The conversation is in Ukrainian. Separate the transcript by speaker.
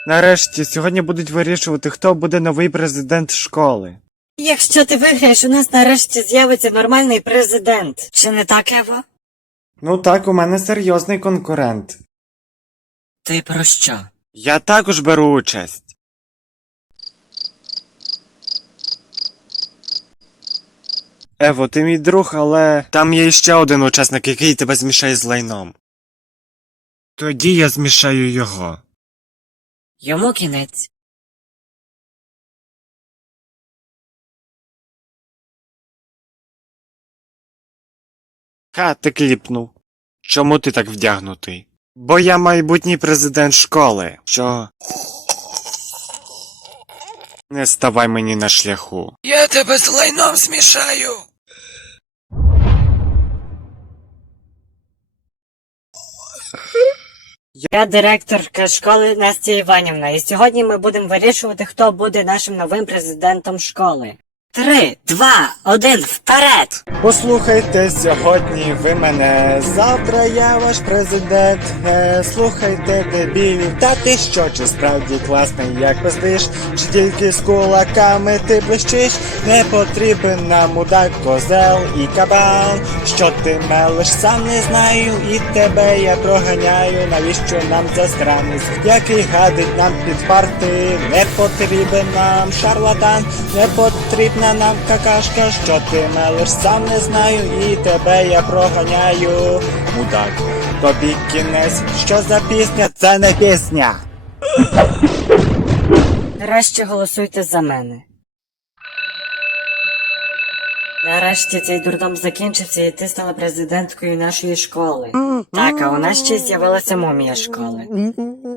Speaker 1: Нарешті, сьогодні будуть вирішувати, хто буде новий президент школи.
Speaker 2: Якщо ти виграєш, у нас нарешті з'явиться нормальний президент. Чи не так, Ево?
Speaker 1: Ну так, у мене серйозний конкурент.
Speaker 2: Ти про що?
Speaker 1: Я також беру участь. Ево, ти мій друг, але там є ще один учасник, який тебе змішає з лайном. Тоді я змішаю його.
Speaker 2: Йому кінець.
Speaker 1: Ха, ти кліпнув. Чому ти так вдягнутий? Бо я майбутній президент школи. Що? Не ставай мені на шляху.
Speaker 2: Я тебе з лайном змішаю. Я директорка школи Настя Іванівна, і сьогодні ми будемо вирішувати, хто буде нашим новим президентом школи. 3, 2, 1, вперед!
Speaker 1: Послухайте сьогодні ви мене, завтра я ваш президент. Слухайте, дебілів, та ти що, чи справді класний, як пиздиш, чи тільки з кулаками ти блищиш? Не потрібен нам мудак, козел і кабан. Що ти мелиш, сам не знаю, і тебе я проганяю. Навіщо нам засранець, який гадить нам під парти? Не потрібен нам шарлатан, не потрібна нам какашка. Що ти мелиш, сам не знаю, і тебе я проганяю. Мудак, тобі кінець, що за пісня? Це не пісня.
Speaker 2: Краще голосуйте за мене. Нарешті цей дурдом закінчився, і ти стала президенткою нашої школи. Так, а у нас ще з'явилася мумія школи.